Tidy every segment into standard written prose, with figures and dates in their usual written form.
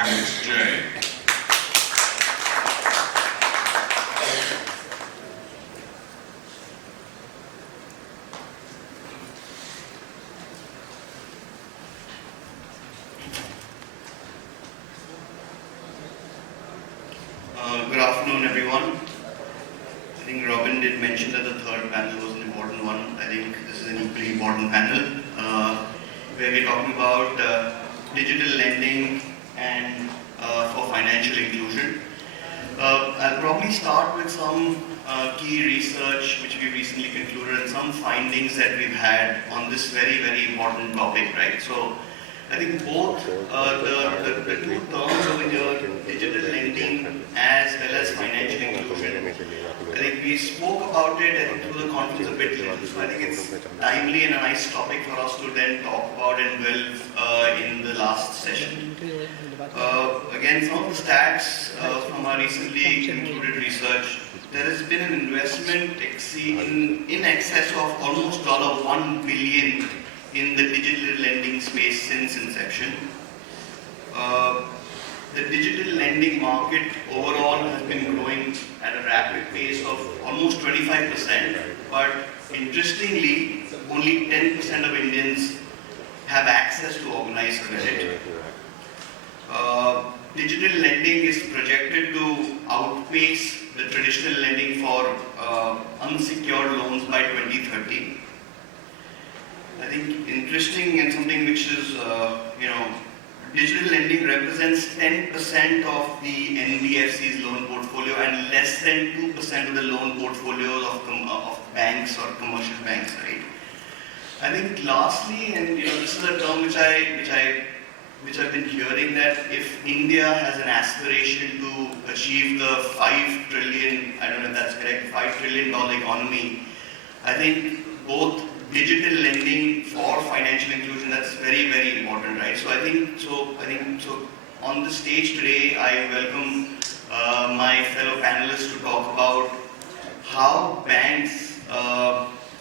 Amit, Jain. Good afternoon, everyone. I think Robin did mention that the third panel was an important one. I think this is an equally important panel where we're talking about digital lending and for financial inclusion. I'll probably start with some key research which we recently concluded and some findings that we've had on this very, very important topic, right? So I think both the two terms over here, digital lending as well as financial inclusion, I think we spoke about it through the conference a bit later. So I think it's timely and a nice topic for us to then talk about and delve in the last session. Again, some of the stats from our recently concluded research, there has been an investment in excess of almost $1 billion in the digital lending space since inception. The digital lending market overall has been growing at a rapid pace of almost 25%, but interestingly, only 10% of Indians have access to organized credit. Digital lending is projected to outpace the traditional lending for unsecured loans by 2030. I think interesting and something which is, digital lending represents 10% of the NBFC's loan portfolio and less than 2% of the loan portfolios of banks or commercial banks, right? I think lastly, and this is a term which I've been hearing, that if India has an aspiration to achieve the 5 trillion, I don't know if that's correct, $5 trillion economy, I think both digital lending for financial inclusion, that's very, very important, right? So I think on the stage today, I welcome my fellow panelists to talk about how banks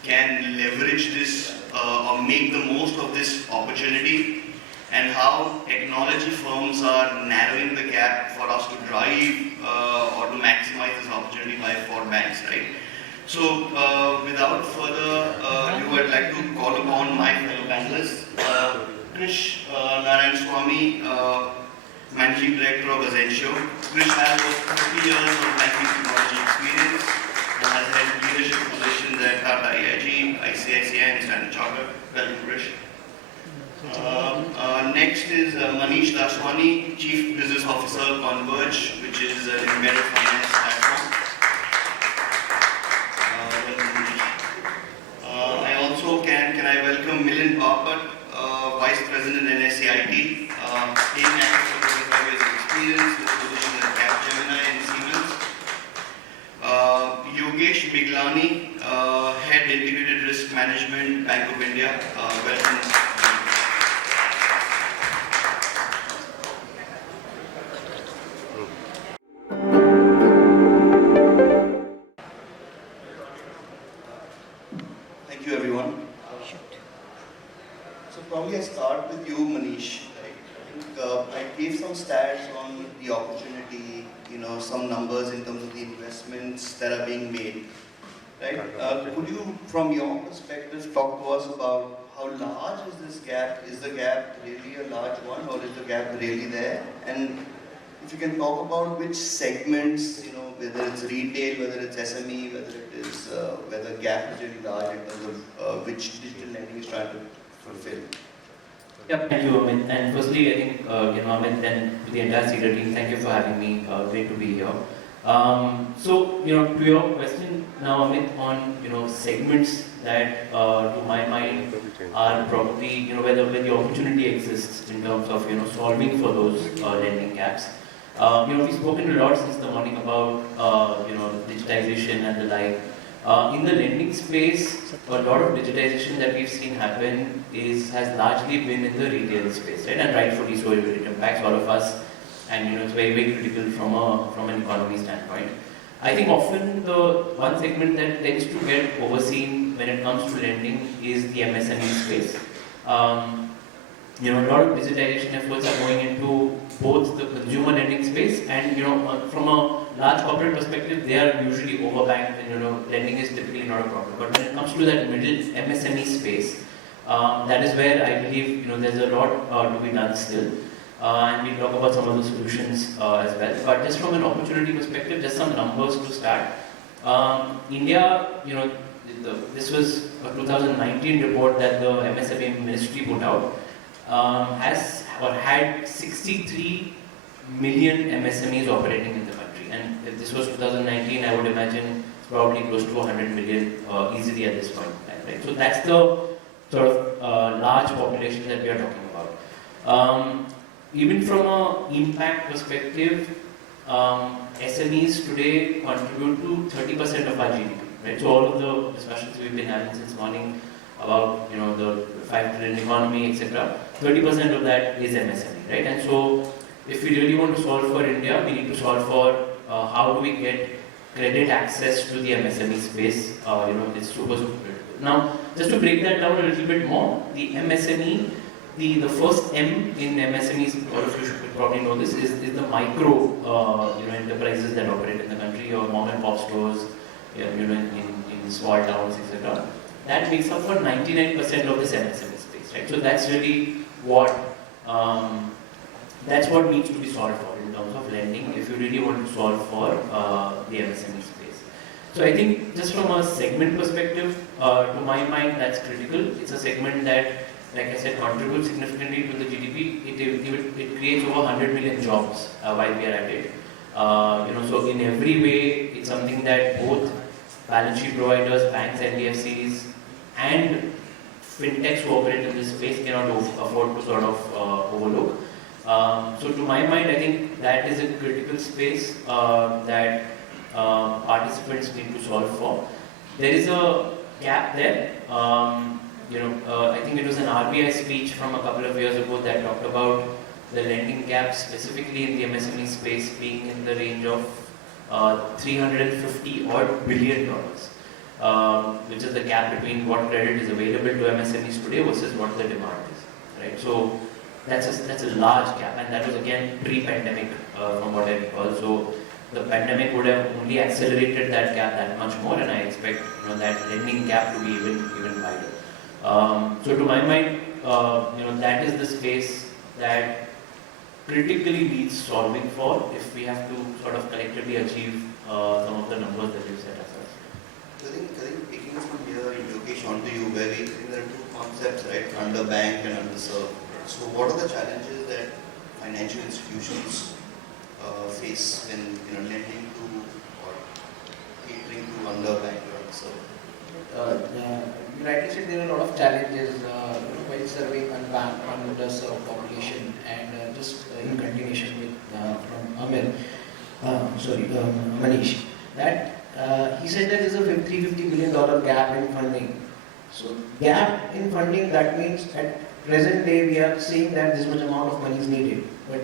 can leverage this or make the most of this opportunity, and how technology firms are narrowing the gap for us to drive or to maximize this opportunity for banks, right? So, without further ado, I'd like to call upon my fellow panelists. Krish, Narayanaswami, Managing Director of Azentio. Krish has over 30 years of banking technology experience and has held leadership positions at Tata-IIG, ICICI, and Standard Chartered. Welcome, Krish. Next is Manish, Daswani, Chief Business Officer, Converj, which is an embedded finance platform. Can I welcome Milind, Bapat, Vice President NSEIT, being active for 25 years of experience with positions at Capgemini and Siemens. Yogesh, Miglani, Head Integrated Risk Management, Bank of India. Welcome. Thank you, everyone. So probably I start with you, Manish. Right? I think I gave some stats on the opportunity, some numbers in terms of the investments that are being made. Right? Could you, from your perspective, talk to us about how large is this gap? Is the gap really a large one, or is the gap really there? And if you can talk about which segments, whether it's retail, whether it's SME, whether gap is really large in terms of which digital lending is trying to fulfill. Yeah, thank you, Amit. And firstly, I think, Amit and to the entire Cedar team, thank you for having me. Great to be here. So, to your question now, Amit, on, segments that, to my mind, are probably, where the opportunity exists in terms of, solving for those lending gaps. We've spoken a lot since the morning about, digitization and the like. In the lending space, a lot of digitization that we've seen happen has largely been in the retail space, right? And rightfully so, it impacts all of us, and it's very, very critical from an economy standpoint. I think often the one segment that tends to get overseen when it comes to lending is the MSME space. A lot of digitization efforts are going into both the consumer lending space and from a large corporate perspective, they are usually overbanked and lending is typically not a problem. But when it comes to that middle MSME space, that is where I believe there's a lot to be done still. And we'll talk about some of the solutions as well. But just from an opportunity perspective, just some numbers to start. India, this was a 2019 report that the MSME ministry put out, has or had 63 million MSMEs operating in the country. And if this was 2019, I would imagine it's probably close to 100 million easily at this point in time, right? So that's the sort of large population that we are talking about. Even from an impact perspective, SMEs today contribute to 30% of our GDP, right? So all of the discussions we've been having since morning about the 5 trillion economy, etc., 30% of that is MSME, right? And so if we really want to solve for India, we need to solve for how do we get credit access to the MSME space. It's super critical. Now, just to break that down a little bit more, the MSME, the first M in MSMEs, all of you should probably know this, is the micro enterprises that operate in the country, or mom and pop stores, in small towns, etc. That makes up for 99% of this MSME space, right? So that's really what needs to be solved for in terms of lending, if you really want to solve for the MSME space. So I think just from a segment perspective, to my mind, that's critical. It's a segment that, like I said, contributes significantly to the GDP. It creates over 100 million jobs while we are at it. So in every way, it's something that both balance sheet providers, banks, NBFCs, and fintechs who operate in this space cannot afford to sort of overlook. So to my mind, I think that is a critical space that participants need to solve for. There is a gap there. I think it was an RBI speech from a couple of years ago that talked about the lending gap specifically in the MSME space being in the range of $350 odd billion, which is the gap between what credit is available to MSMEs today versus what the demand is, right? So that's a large gap, and that was again pre-pandemic from what I recall. So the pandemic would have only accelerated that gap that much more, and I expect that lending gap to be even wider. So to my mind, that is the space that critically needs solving for if we have to sort of collectively achieve some of the numbers that we've set ourselves. I think picking up from here, Yogesh, onto you, where we think there are two concepts, right? Underbanked and underserved. So what are the challenges that financial institutions face when lending to or catering to underbanked or underserved? You rightly said there are a lot of challenges while serving unbanked, underserved population, and just in continuation with from Amit, Manish, that he said that there is a $350 million gap in funding. So gap in funding, that means at present day we are saying that this much amount of money is needed, but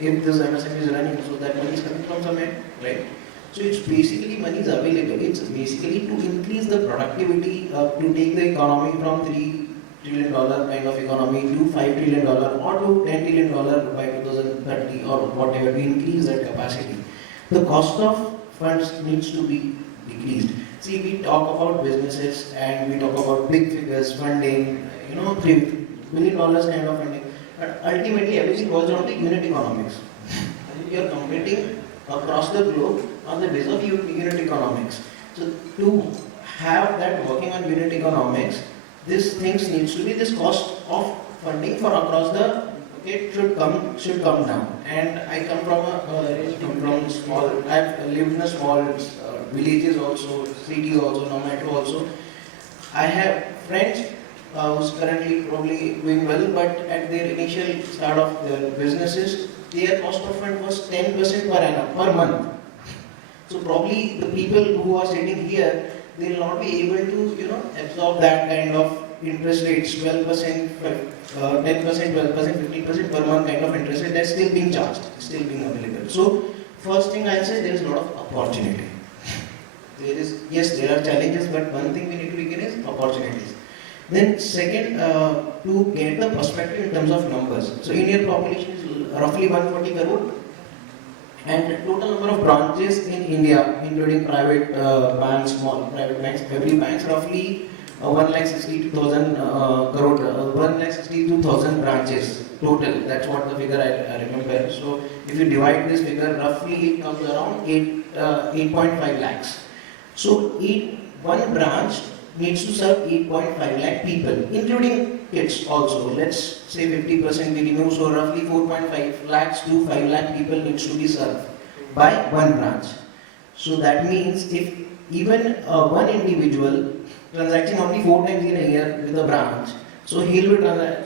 if this MSME is running, so that money is coming from somewhere, right? So it's basically money is available. It's basically to increase the productivity, to take the economy from $3 trillion kind of economy to $5 trillion or to $10 trillion by 2030 or whatever, to increase that capacity. The cost of funds needs to be decreased. See, we talk about businesses and we talk about big figures, funding, $3 million kind of funding. But ultimately, everything boils down to unit economics. You are competing across the globe on the basis of unit economics. So to have that working on unit economics, this cost of funding for across the should come down. And I come from small. I've lived in a small villages also, cities also, no metro also. I have friends who's currently probably doing well, but at their initial start of their businesses, their cost of fund was 10% per annum, per month. So probably the people who are sitting here, they will not be able to, absorb that kind of interest rates, 12%, 10%, 12%, 15% per month kind of interest rate, that's still being charged, still being available. So first thing I'll say, there is a lot of opportunity. There are challenges, but one thing we need to begin is opportunities. Then second, to get the perspective in terms of numbers. So Indian population is roughly 140 crore, and total number of branches in India, including private banks, small private banks, every bank roughly 1,62,000 crore, 1,62,000 branches total. That's what the figure I remember. So if you divide this figure, roughly it comes around 8.5 lakhs. So one branch needs to serve 8.5 lakh people, including kids also. Let's say 50% we remove, so roughly 4.5 lakhs to 5 lakh people needs to be served by one branch. So that means if even one individual transacting only 4 times in a year with a branch, so he will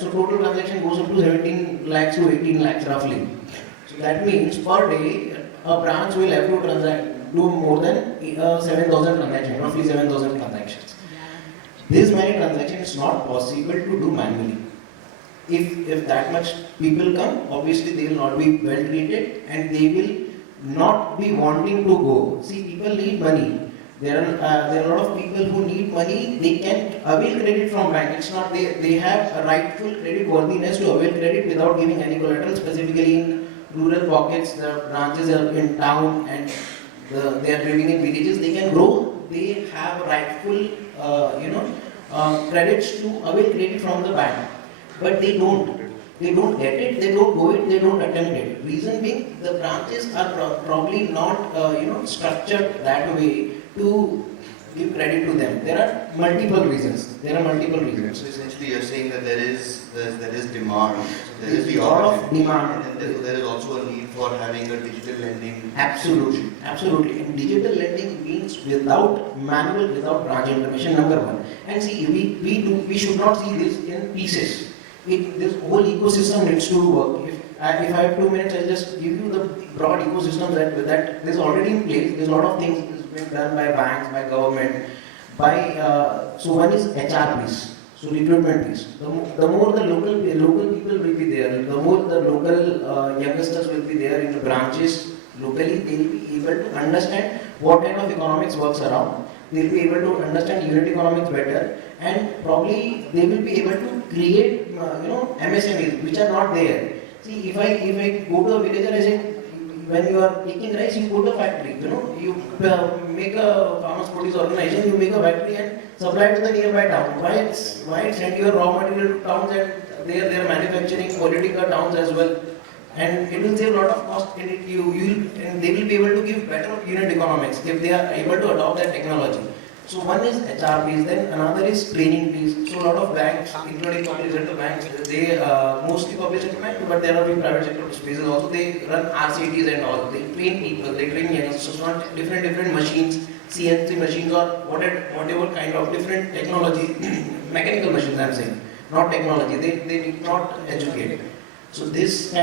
so total transaction goes up to 17 lakhs to 18 lakhs roughly. So that means per day a branch will have to do more than 7,000 transactions, roughly 7,000 transactions. This many transactions is not possible to do manually. If that much people come, obviously they will not be well treated and they will not be wanting to go. See, people need money. There are a lot of people who need money. They can avail credit from bank. It's not they have a rightful credit worthiness to avail credit without giving any collateral. Specifically in rural pockets, the branches are in town and they are living in villages. They can grow. They have rightful credits to avail credit from the bank, but they don't. They don't get it, they don't go it, they don't attempt it. Reason being, the branches are probably not structured that way to give credit to them. There are multiple reasons. So essentially, you're saying that there is demand. So there is the lot of opportunity, demand. and then there is also a need for having a digital lending. Absolutely. And digital lending means without manual, without branch information. Number one. And see, we should not see this in pieces. This whole ecosystem needs to work. If I have 2 minutes, I'll just give you the broad ecosystem that is already in place. There's a lot of things being done by banks, by government, so one is HR piece, so recruitment piece. The more the local people will be there, the more the local youngsters will be there in the branches locally. They will be able to understand what kind of economics works around. They will be able to understand unit economics better, and probably they will be able to create MSMEs which are not there. See, if I go to a village and I say, when you are making rice, you go to a factory. You make a farmers produce organization, you make a factory and supply it to the nearby town. Why send your raw material to towns and they are manufacturing quality towns as well, and it will save a lot of cost in it. And they will be able to give better unit economics if they are able to adopt that technology. So one is HR piece, then another is training piece. So a lot of banks, including public sector banks, they mostly public sector banks, but there are private sector spaces also. They run RCTs and all. They train people, they train youngsters. So it's not different machines, CNC machines or whatever kind of different technology, mechanical machines I'm saying, not technology. They need not educate. So this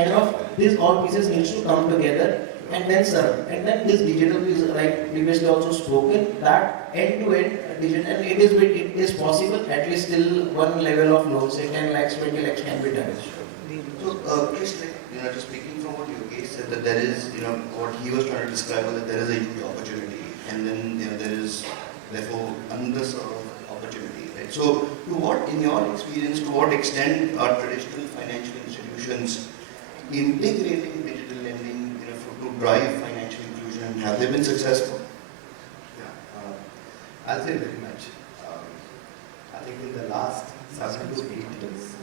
all pieces needs to come together and then serve. And then this digital piece, like previously also spoken, that end-to-end digital, and it is possible at least till one level of loan, say 10 lakhs, 20 lakhs can be done. So, Krish, just speaking from what Yogesh said, that there is, what he was trying to describe was that there is a huge opportunity, and then there is therefore underserved opportunity, right? So, in your experience, to what extent are traditional financial institutions integrating digital lending, to drive financial inclusion? Have they been successful? I'll say very much. I think in the last 7 to 8 years,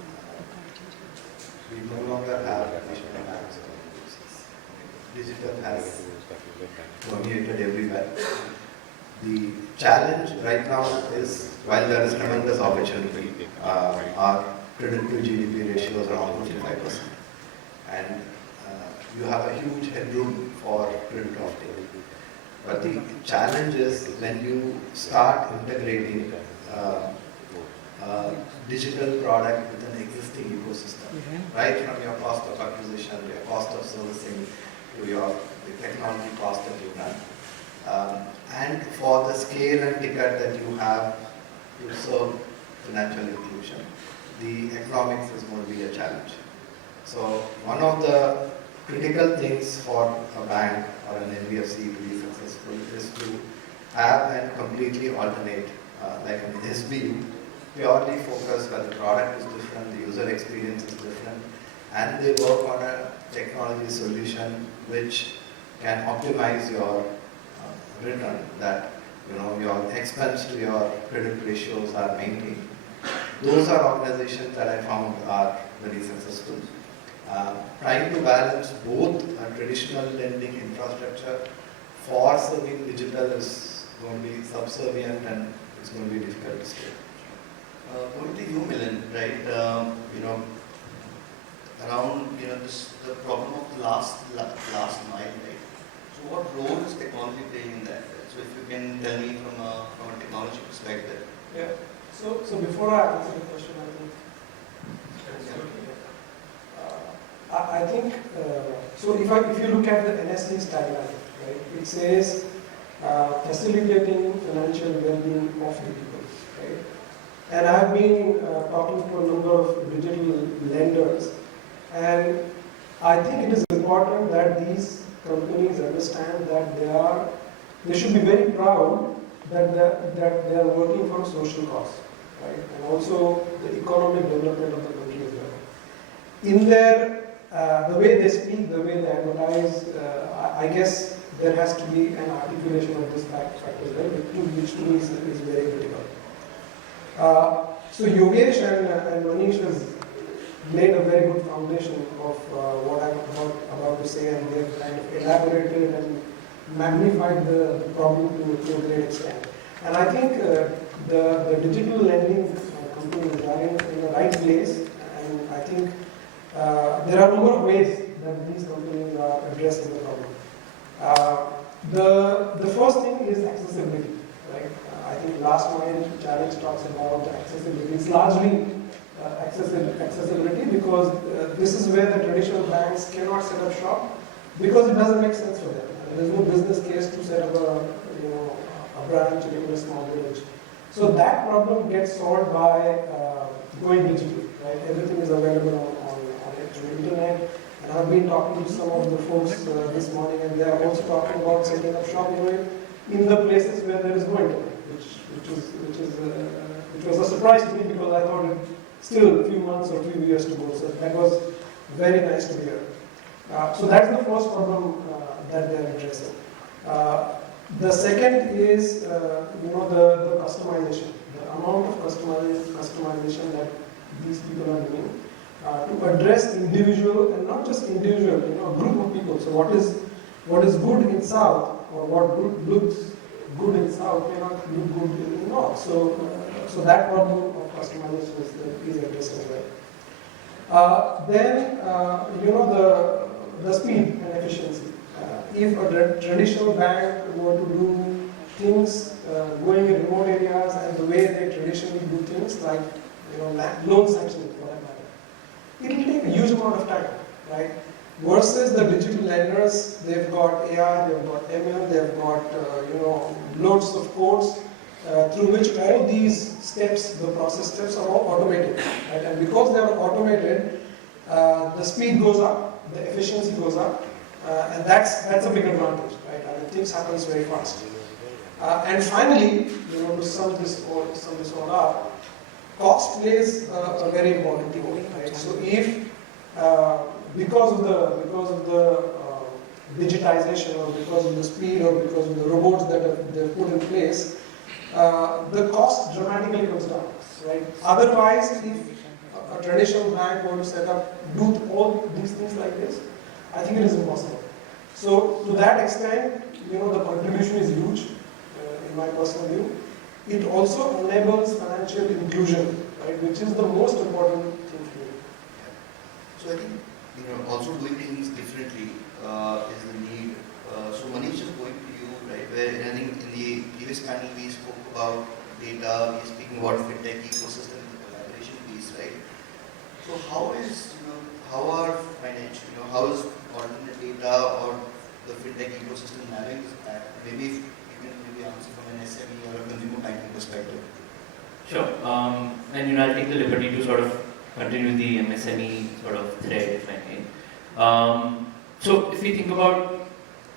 we no longer have traditional banks or institutions. Digital has permeated everywhere. The challenge right now is, while there is tremendous opportunity, our credit to GDP ratio is around 55%. And you have a huge headroom for credit offtake. But the challenge is when you start integrating digital product with an existing ecosystem, right from your cost of acquisition, your cost of servicing, to the technology cost that you have, and for the scale and ticket that you have to serve financial inclusion, the economics is going to be a challenge. So one of the critical things for a bank or an NBFC to be successful is to have and completely alternate, like an SBU, purely focused where the product is different, the user experience is different, and they work on a technology solution which can optimize your return, that your expense to your credit ratios are maintained. Those are organizations that I found are very successful. Trying to balance both a traditional lending infrastructure for serving digital is going to be subservient and it's going to be difficult to scale. Going to you, Milind, right? Around the problem of the last mile, right? So what role is technology playing in that? Right? So if you can tell me from a technology perspective. Yeah. So before I answer the question, I think so. If you look at the NSEIT tagline, right, it says facilitating financial well-being of the people, right? And I've been talking to a number of digital lenders, and I think it is important that these companies understand that they should be very proud that they are working for social cause, right? And also the economic development of the country as well. In their the way they speak, the way they advertise, I guess there has to be an articulation of this fact as well, which to me is very critical. So Yogesh and Manish has laid a very good foundation of what I'm about to say, and they've kind of elaborated and magnified the problem to a great extent. And I think the digital lending companies are in the right place, and I think there are a number of ways that these companies are addressing the problem. The first thing is accessibility, right? I think last mile challenge talks about accessibility. It's largely accessibility because this is where the traditional banks cannot set up shop because it doesn't make sense for them. There's no business case to set up a branch in a small village. So that problem gets solved by going digital, right? Everything is available on the internet. And I've been talking to some of the folks this morning, and they are also talking about setting up shop in the places where there is no internet, which was a surprise to me because I thought it still a few months or few years to go. So that was very nice to hear. So that's the first problem that they are addressing. The second is the customization, the amount of customization that these people are doing to address individual and not just individual, a group of people. So what is good in South or what looks good in South may not look good in North. So that problem of customization is addressed as well. Then the speed and efficiency. If a traditional bank were to do things going in remote areas and the way they traditionally do things, like loan sanctioning for that matter, it will take a huge amount of time, right? Versus the digital lenders, they've got AR, they've got ML, they've got loads of codes through which all these steps, the process steps, are all automated, right? And because they are automated, the speed goes up, the efficiency goes up, and that's a big advantage, right? I mean, things happen very fast. And finally, to sum this all up, cost plays a very important role, right? So if because of the digitization, or because of the speed, or because of the robots that they've put in place, the cost dramatically comes down, right? Otherwise, if a traditional bank were to do all these things like this, I think it is impossible. So to that extent, the contribution is huge, in my personal view. It also enables financial inclusion, right, which is the most important thing to do. So I think also doing things differently is the need. So Manish, is going to you, right? Where I think in the previous panel we spoke about data, we are speaking about fintech ecosystem, the collaboration piece, right? So how is how is alternate data or the fintech ecosystem managing that? Maybe if you can answer from an SME or a consumer banking perspective. Sure. And I'll take the liberty to sort of continue the MSME sort of thread, if I may. So if we think about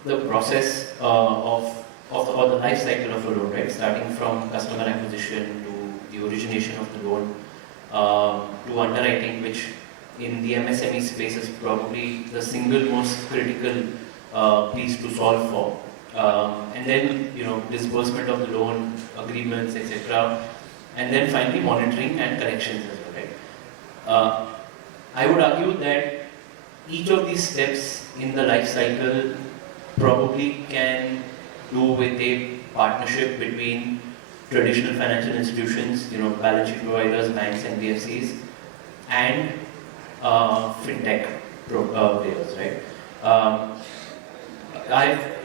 the process or the life cycle of a loan, right, starting from customer acquisition to the origination of the loan to underwriting, which in the MSME space is probably the single most critical piece to solve for. And then, disbursement of the loan, agreements, etc. And then finally monitoring and collections as well, right? I would argue that each of these steps in the life cycle probably can do with a partnership between traditional financial institutions, balance sheet providers, banks, NBFCs, and fintech players, right?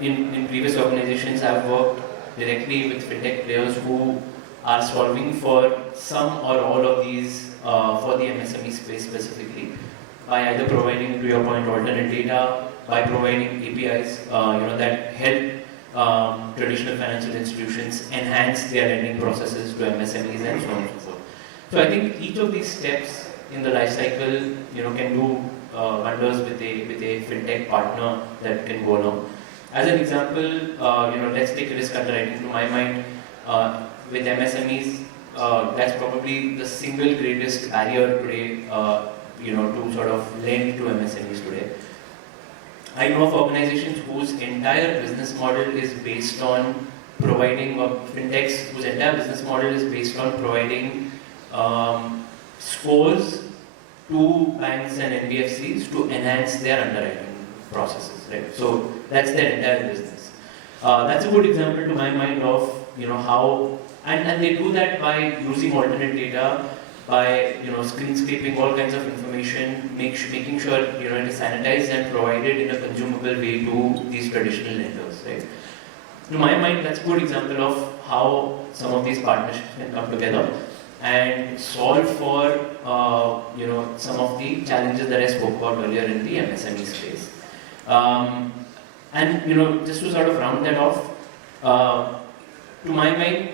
In previous organizations, I've worked directly with fintech players who are solving for some or all of these for the MSME space specifically, by either providing, to your point, alternate data, by providing APIs that help traditional financial institutions enhance their lending processes to MSMEs and so on and so forth. So I think each of these steps in the life cycle, can do wonders with a fintech partner that can go along. As an example, let's take risk underwriting. To my mind, with MSMEs, that's probably the single greatest barrier today, to sort of lend to MSMEs today. I know of organizations whose entire business model is based on providing, or fintechs whose entire business model is based on providing scores to banks and NBFCs to enhance their underwriting processes, right? So that's their entire business. That's a good example to my mind of, how, and they do that by using alternate data, by screen scraping all kinds of information, making sure it is sanitized and provided in a consumable way to these traditional lenders, right? To my mind, that's a good example of how some of these partnerships can come together and solve for some of the challenges that I spoke about earlier in the MSME space. And just to sort of round that off, to my mind,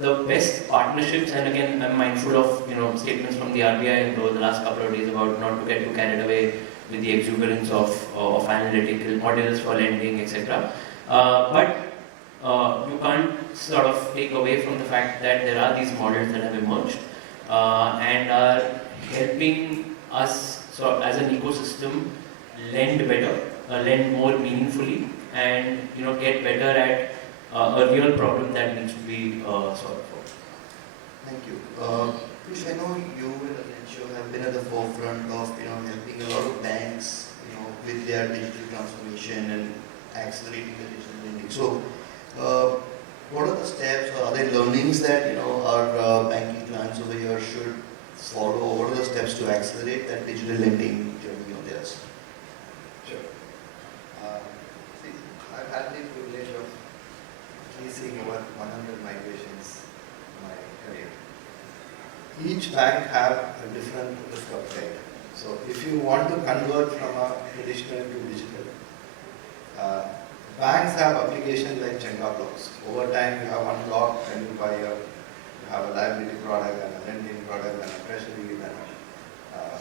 the best partnerships, and again, I'm mindful of statements from the RBI over the last couple of days about not to get too carried away with the exuberance of analytical models for lending, etc. But you can't sort of take away from the fact that there are these models that have emerged and are helping us, so as an ecosystem, lend better, lend more meaningfully, and get better at a real problem that needs to be solved for. Thank you. Krish, I know you and Azentio have been at the forefront of helping a lot of banks with their digital transformation and accelerating the digital lending. So, what are the steps or are there learnings that our banking clients over here should follow? What are the steps to accelerate that digital lending journey of theirs? Sure. See, I've had the privilege of seeing over 100 migrations in my career. Each bank have a different risk appetite. So if you want to convert from a traditional to digital, banks have applications like Jenga blocks. Over time, you have one block, and you have a liability product and a lending product and a treasury and a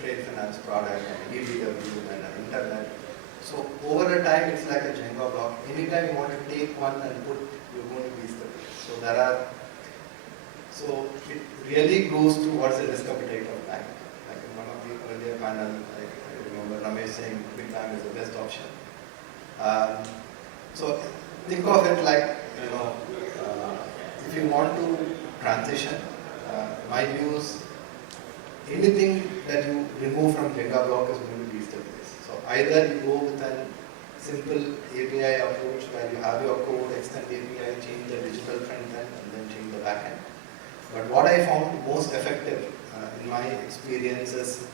trade finance product and an EDW and an internet. So over a time, it's like a Jenga block. Anytime you want to take one and put, you're going to be stuck. So it really goes to what's the risk appetite of bank. Like in one of the earlier panel, I remember Ramesh saying big bank is the best option. So think of it like, if you want to transition, my views, anything that you remove from Jenga block is going to be stabilized. So either you go with a simple API approach where you have your code, extend API, change the digital front end, and then change the back end. But what I found most effective in my experience is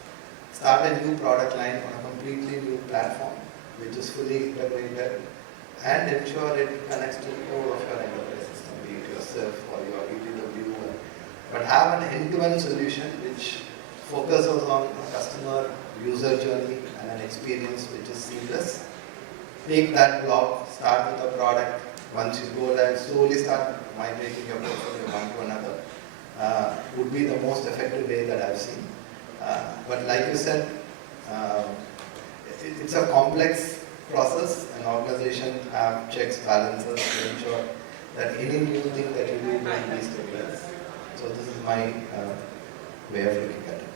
start a new product line on a completely new platform, which is fully integrated, and ensure it connects to the core of your enterprise system, be it yourself or your EDW. But have an end-to-end solution which focuses on a customer user journey and an experience which is seamless. Take that block, start with a product. Once you go live, slowly start migrating your portfolio one to another. Would be the most effective way that I've seen. But like you said, it's a complex process. An organization have checks, balances to ensure that any new thing that you do will be stabilized. So this is my way of looking at it.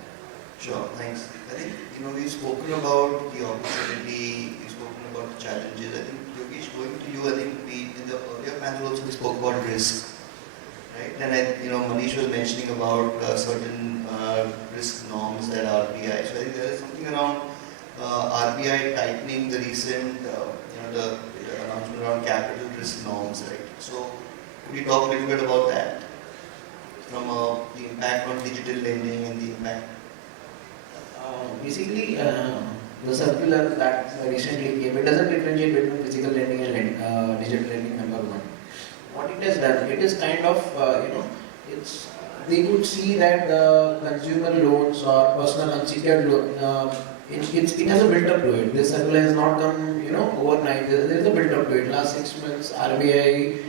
Sure, thanks. I think, we've spoken about the opportunity, we've spoken about the challenges. I think, Yogesh, going to you, I think in the earlier panel also we spoke about risk, right? And Manish was mentioning about certain risk norms that RBI. So I think there is something around RBI tightening the recent, the announcement around capital risk norms, right? So could you talk a little bit about that? From the impact on digital lending and the impact? Basically, the circular that recently came, it doesn't differentiate between physical lending and digital lending, number one. What it has done, it is kind of, they could see that the consumer loans or personal unsecured loan, it has a build-up to it. This circular has not come, overnight. There is a build-up to it. Last 6 months, RBI,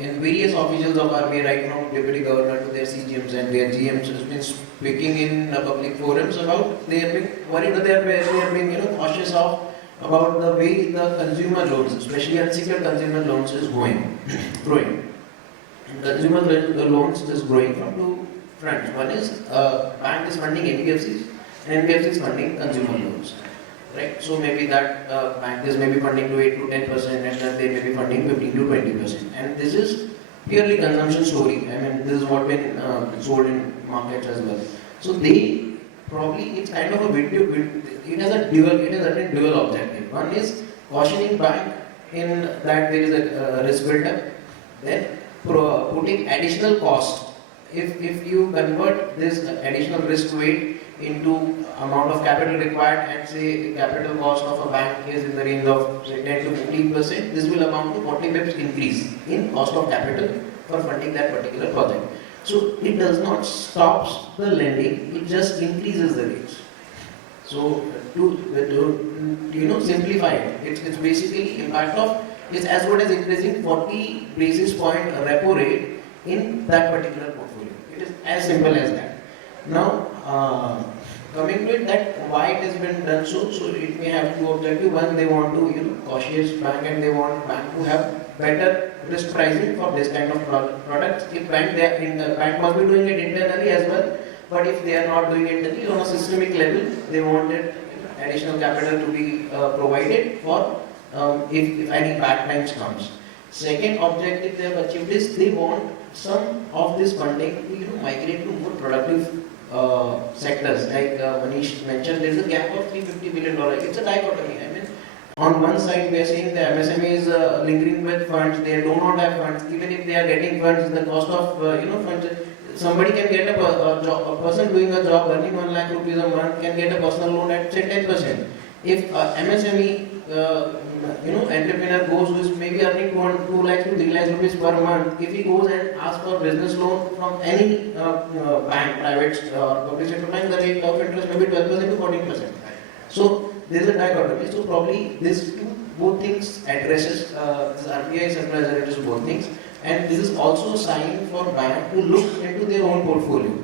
in various officials of RBI, right from Deputy Governor to their CGMs and their GMs, has been speaking in public forums about they have been worried that they are being cautious about the way the consumer loans, especially unsecured consumer loans, is growing. Consumer loans is growing from two fronts. One is bank is funding NBFCs and NBFC is funding consumer loans. Right? So maybe that bank is maybe funding to 8 to 10% and then they may be funding 15 to 20%. And this is purely consumption story. I mean, this is what been sold in markets as well. So they probably, it's kind of a video, it has a dual objective. One is cautioning bank in that there is a risk build-up, then putting additional cost. If you convert this additional risk weight into amount of capital required and say capital cost of a bank is in the range of say 10 to 15%, this will amount to 40 basis increase in cost of capital for funding that particular project. So it does not stop the lending, it just increases the rates. So to simplify it, it's basically impact of is as good as increasing 40 basis point repo rate in that particular portfolio. It is as simple as that. Now, coming to it, that why it has been done so it may have two objectives. One, they want to cautious bank and they want bank to have better risk pricing for this kind of products. If bank must be doing it internally as well, but if they are not doing it internally on a systemic level, they wanted additional capital to be provided for if any bad times comes. Second objective they have achieved is they want some of this funding to migrate to more productive sectors. Like Manish mentioned, there is a gap of $350 billion. It's a dichotomy. I mean, on one side we are saying the MSME is lingering with funds. They do not have funds. Even if they are getting funds, the cost of funds. Somebody can get a person doing a job earning 1 lakh rupees a month can get a personal loan at say 10%. If MSME entrepreneur goes who is maybe earning 2 lakhs to 3 lakhs rupees per month, if he goes and asks for business loan from any bank, private or public sector bank, the rate of interest may be 12% to 14%. So there is a dichotomy. So probably both things addresses this RBI circular addresses both things, and this is also a sign for bank to look into their own portfolio.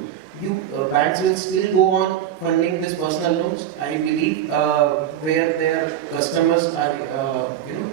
Banks will still go on funding this personal loans. I believe where their customers are,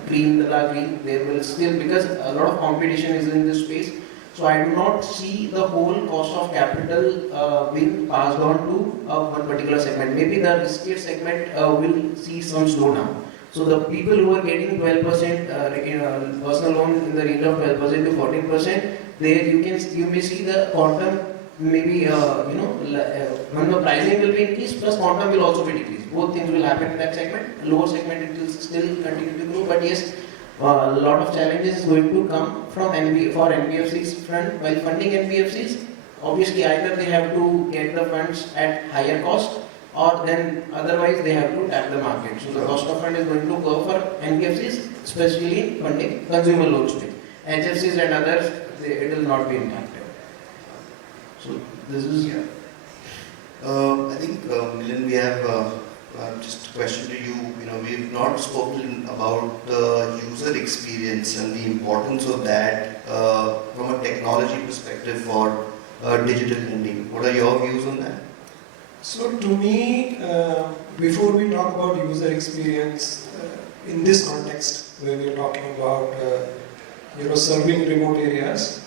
green, there will still, because a lot of competition is in this space. So I do not see the whole cost of capital being passed on to one particular segment. Maybe the riskier segment will see some slowdown. So the people who are getting 12% personal loan in the range of 12% to 14%, there you may see the quantum. Maybe when the pricing will be increased, plus quantum will also be decreased. Both things will happen in that segment. Lower segment it will still continue to grow, but yes, a lot of challenges is going to come from NBFCs front while funding NBFCs. Obviously, either they have to get the funds at higher cost, or then otherwise they have to tap the market. So the cost of fund is going to go for NBFCs, especially funding consumer loans. HFCs and others, it will not be impacted. So this is I think Milind, we have just a question to you. We've not spoken about the user experience and the importance of that from a technology perspective for digital lending. What are your views on that? So to me, before we talk about user experience in this context, where we are talking about serving remote areas.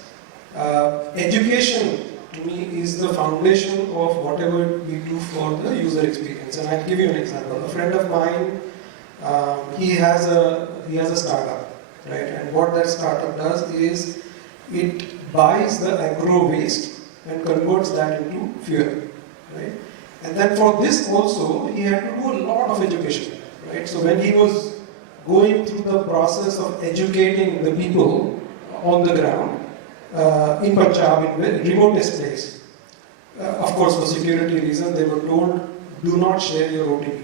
Education to me is the foundation of whatever we do for the user experience. And I'll give you an example. A friend of mine, he has a startup, right? And what that startup does is it buys the agro waste and converts that into fuel, right? And then for this also, he had to do a lot of education, right? So when he was going through the process of educating the people on the ground, in Punjab, in the remotest place, of course for security reasons, they were told, do not share your OTP,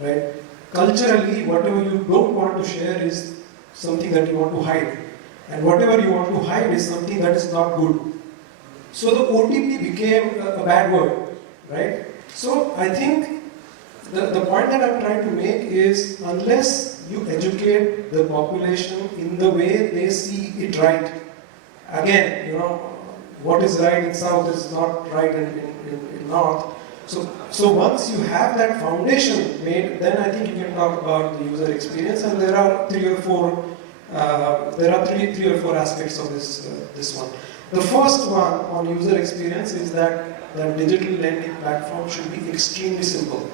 right? Culturally, whatever you don't want to share is something that you want to hide. And whatever you want to hide is something that is not good. So the OTP became a bad word, right? So I think the point that I'm trying to make is, unless you educate the population in the way they see it right, again, what is right in South is not right in North. So once you have that foundation made, then I think you can talk about the user experience. And there are three or four aspects of this one. The first one on user experience is that digital lending platform should be extremely simple.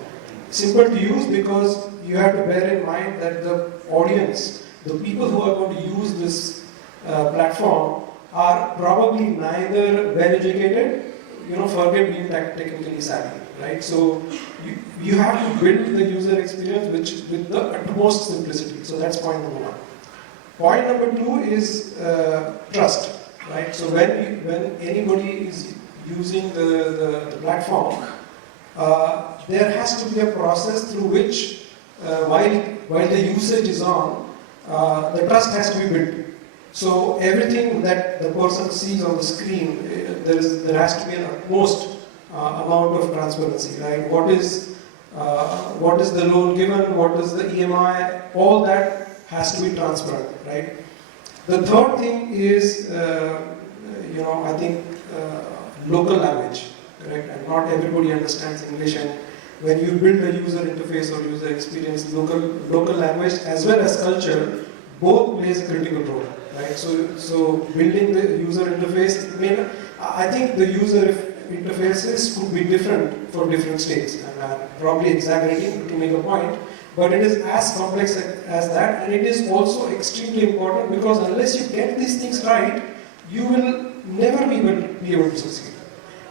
Simple to use because you have to bear in mind that the audience, the people who are going to use this platform, are probably neither well educated, forget being technically savvy, right? So you have to build the user experience with the utmost simplicity. So that's point number one. Point number two is trust, right? So when anybody is using the platform, there has to be a process through which, while the usage is on, the trust has to be built. So everything that the person sees on the screen, there has to be an utmost amount of transparency, right? What is the loan given? What is the EMI? All that has to be transparent, right? The third thing is, I think local language, correct? And not everybody understands English, and when you build a user interface or user experience, local language as well as culture both plays a critical role, right? So building the user interface, I think the user interfaces could be different for different states, and I'm probably exaggerating to make a point, but it is as complex as that, and it is also extremely important because unless you get these things right, you will never be able to succeed.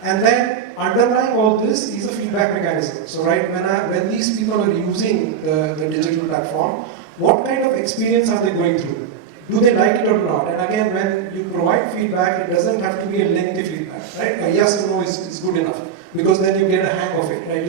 And then underlying all this is a feedback mechanism. So right, when these people are using the digital platform, what kind of experience are they going through? Do they like it or not? And again, when you provide feedback, it doesn't have to be a lengthy feedback, right? A yes or no is good enough, because then you get a hang of it, right?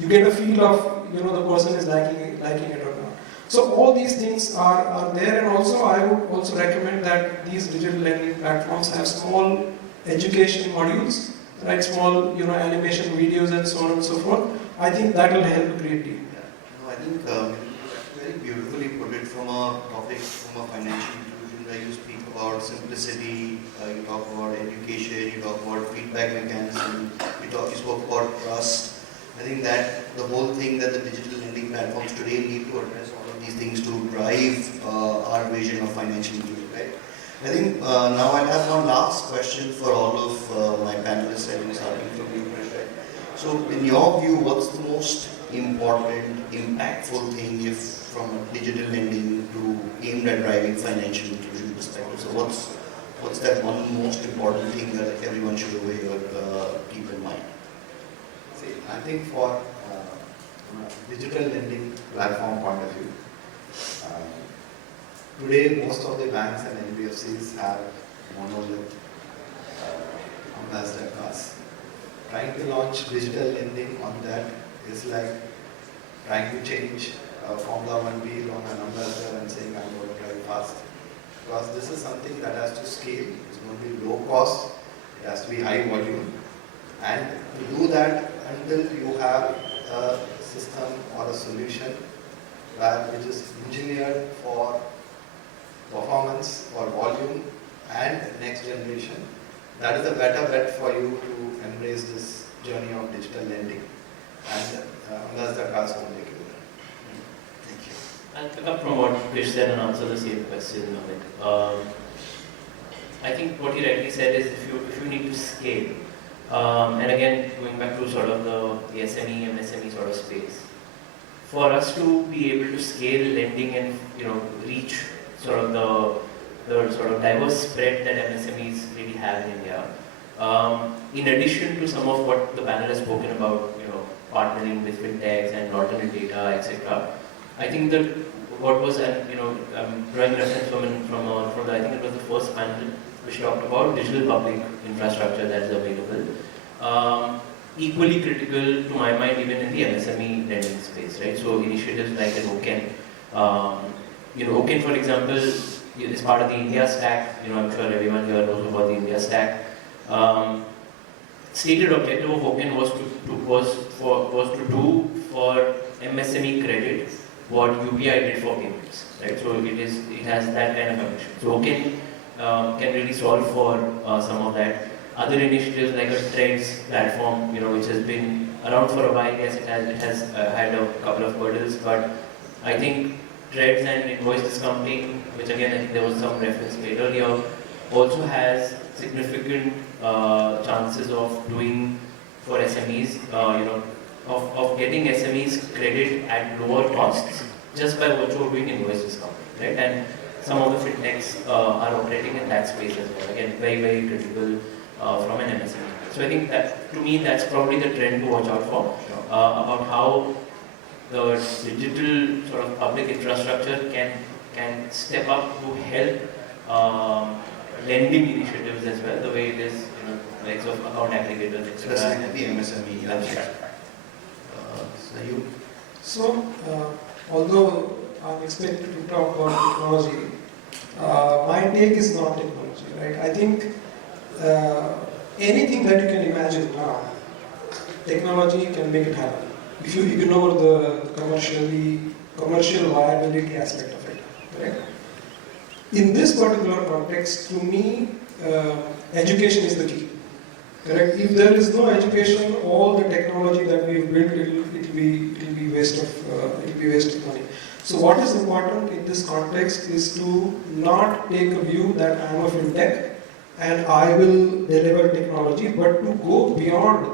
You get a feel of, the person is liking it or not. So all these things are there, and also I would also recommend that these digital lending platforms have small education modules, right? Small, animation videos and so on and so forth. I think that will help a great deal. Yeah. No, I think very beautifully put it from a topic, from a financial inclusion, where you speak about simplicity, you talk about education, you talk about feedback mechanism, you spoke about trust. I think that the whole thing that the digital lending platforms today need to address all of these things to drive our vision of financial inclusion, right? I think now I have one last question for all of my panelists, I think starting from you, Krish, right? So in your view, what's the most important, impactful thing if from a digital lending to aimed at driving financial inclusion perspective? So what's that one most important thing that everyone should keep in mind? See, I think for digital lending platform point of view, today most of the banks and NBFCs have monolith ambassador cards. Trying to launch digital lending on that is like trying to change Formula 1 wheel on an ambassador and saying I'm going to drive fast. Because this is something that has to scale, it's going to be low cost, it has to be high volume. And to do that, until you have a system or a solution which is engineered for performance or volume and next generation, that is a better bet for you to embrace this journey of digital lending. And that's the cost of taking it. Thank you. I'll pick up from what Krish said and answer the same question, Amit. I think what he rightly said is if you need to scale, and again going back to sort of the SME, MSME sort of space, for us to be able to scale lending and reach sort of the sort of diverse spread that MSMEs really have in India, in addition to some of what the panel has spoken about, partnering with fintechs and alternate data, etc. I think that what was, drawing reference from the, I think it was the first panel which talked about digital public infrastructure that is available. Equally critical to my mind, even in the MSME lending space, right? So initiatives like an OCEN. OCEN, for example, is part of the India stack. I'm sure everyone here knows about the India stack. Stated objective of OCEN was to do for MSME credit what UPI did for payments, right? So it has that kind of ambition. So OCEN can really solve for some of that. Other initiatives like a Threads platform, which has been around for a while. Yes, it has had a couple of hurdles, but I think Threads and invoice discounting, which again I think there was some reference made earlier, also has significant chances of doing for SMEs, of getting SMEs credit at lower costs just by virtue of doing invoice discounting, right? And some of the fintechs are operating in that space as well. Again, very, very critical from an MSME. So I think that, to me, that's probably the trend to watch out for, about how the digital sort of public infrastructure can step up to help lending initiatives as well, the way it is, likes of account aggregators, etc. Especially the MSME. That's right. So, although I'm expected to talk about technology, my take is not technology, right? I think anything that you can imagine now, technology can make it happen. If you ignore the commercial viability aspect of it, right? In this particular context, to me, education is the key. Correct? If there is no education, all the technology that we've built, it'll be waste of money. So what is important in this context is to not take a view that I'm a fintech and I will deliver technology, but to go beyond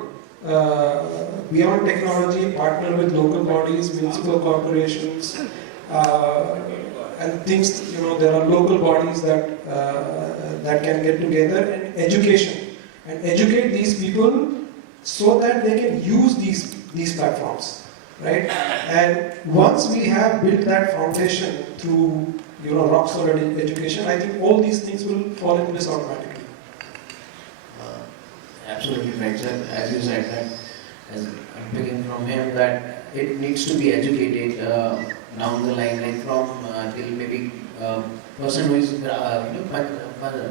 technology, partner with local bodies, municipal corporations, and things. There are local bodies that can get together, and educate these people so that they can use these platforms, right? And once we have built that foundation through rock solid education, I think all these things will fall in place automatically. Absolutely right, sir. As you said that, as I'm picking from him, that it needs to be educated down the line, like from till maybe person who is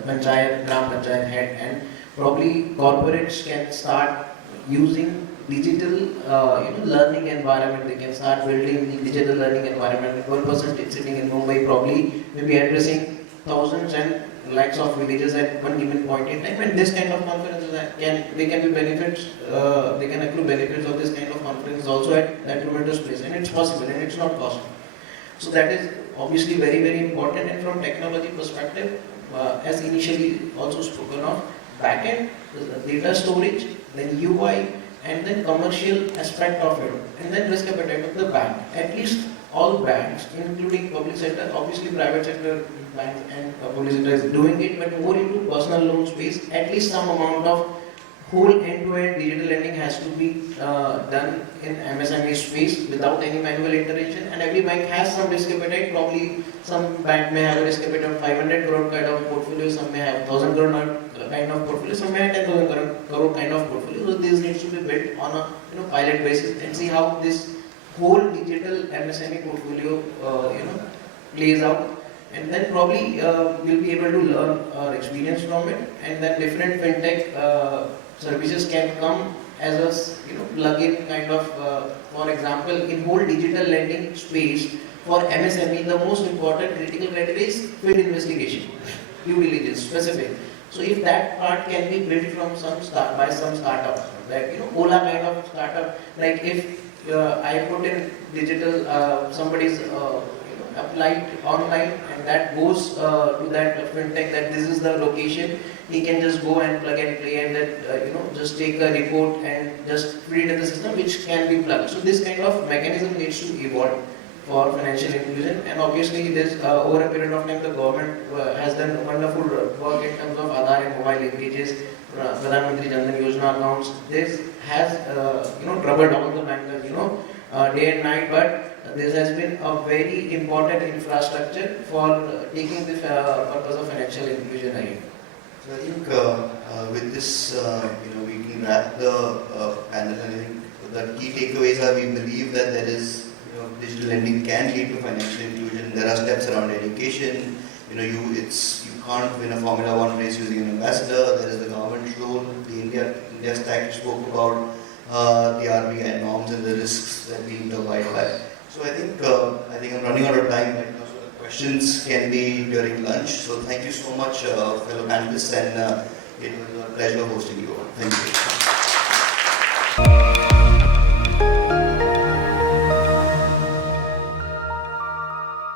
panchayat, gram panchayat head, and probably corporates can start using digital learning environment. They can start building the digital learning environment. One person sitting in Mumbai probably may be addressing thousands and lakhs of villages at one given point in time, and this kind of conferences they can be benefits, they can accrue benefits of this kind of conferences also at that tremendous place, and it's possible and it's not costly. So that is obviously very, very important. And from technology perspective, as initially also spoken of, backend, data storage, then UI, and then commercial aspect of it, and then risk appetite of the bank. At least all banks, including public sector, obviously private sector banks and public sector is doing it, but more into personal loan space. At least some amount of whole end-to-end digital lending has to be done in MSME space without any manual intervention, and every bank has some risk appetite. Probably some bank may have a risk appetite of 500 crore kind of portfolio, some may have 1000 crore kind of portfolio, some may have 10,000 crore kind of portfolio. So this needs to be built on a pilot basis and see how this whole digital MSME portfolio plays out, and then probably we'll be able to learn experience from it, and then different fintech services can come as a plug-in kind of. For example, in whole digital lending space for MSME, the most important critical criteria is field investigation, due diligence, specific. So if that part can be built from some startup, like Ola kind of startup, like if I put in digital somebody's apply online, and that goes to that fintech that this is the location. He can just go and plug and play, and that just take a report and just feed it in the system, which can be plugged. So this kind of mechanism needs to evolve for financial inclusion, and obviously this over a period of time the government has done wonderful work in terms of Aadhaar and mobile linkages, Pradhan Mantri Jan Dhan Yojana accounts. This has troubled all the bankers day and night, but this has been a very important infrastructure for taking the purpose of financial inclusion ahead. So I think with this, we can wrap the panel. And I think the key takeaways are we believe that there is, digital lending can lead to financial inclusion. There are steps around education. You can't win a Formula One race using an ambassador. There is the government role, the India stack you spoke about, the RBI norms and the risks that we need to abide by. So I think I'm running out of time right now. So the questions can be during lunch. So thank you so much, fellow panelists, and it was a pleasure hosting you all. Thank you.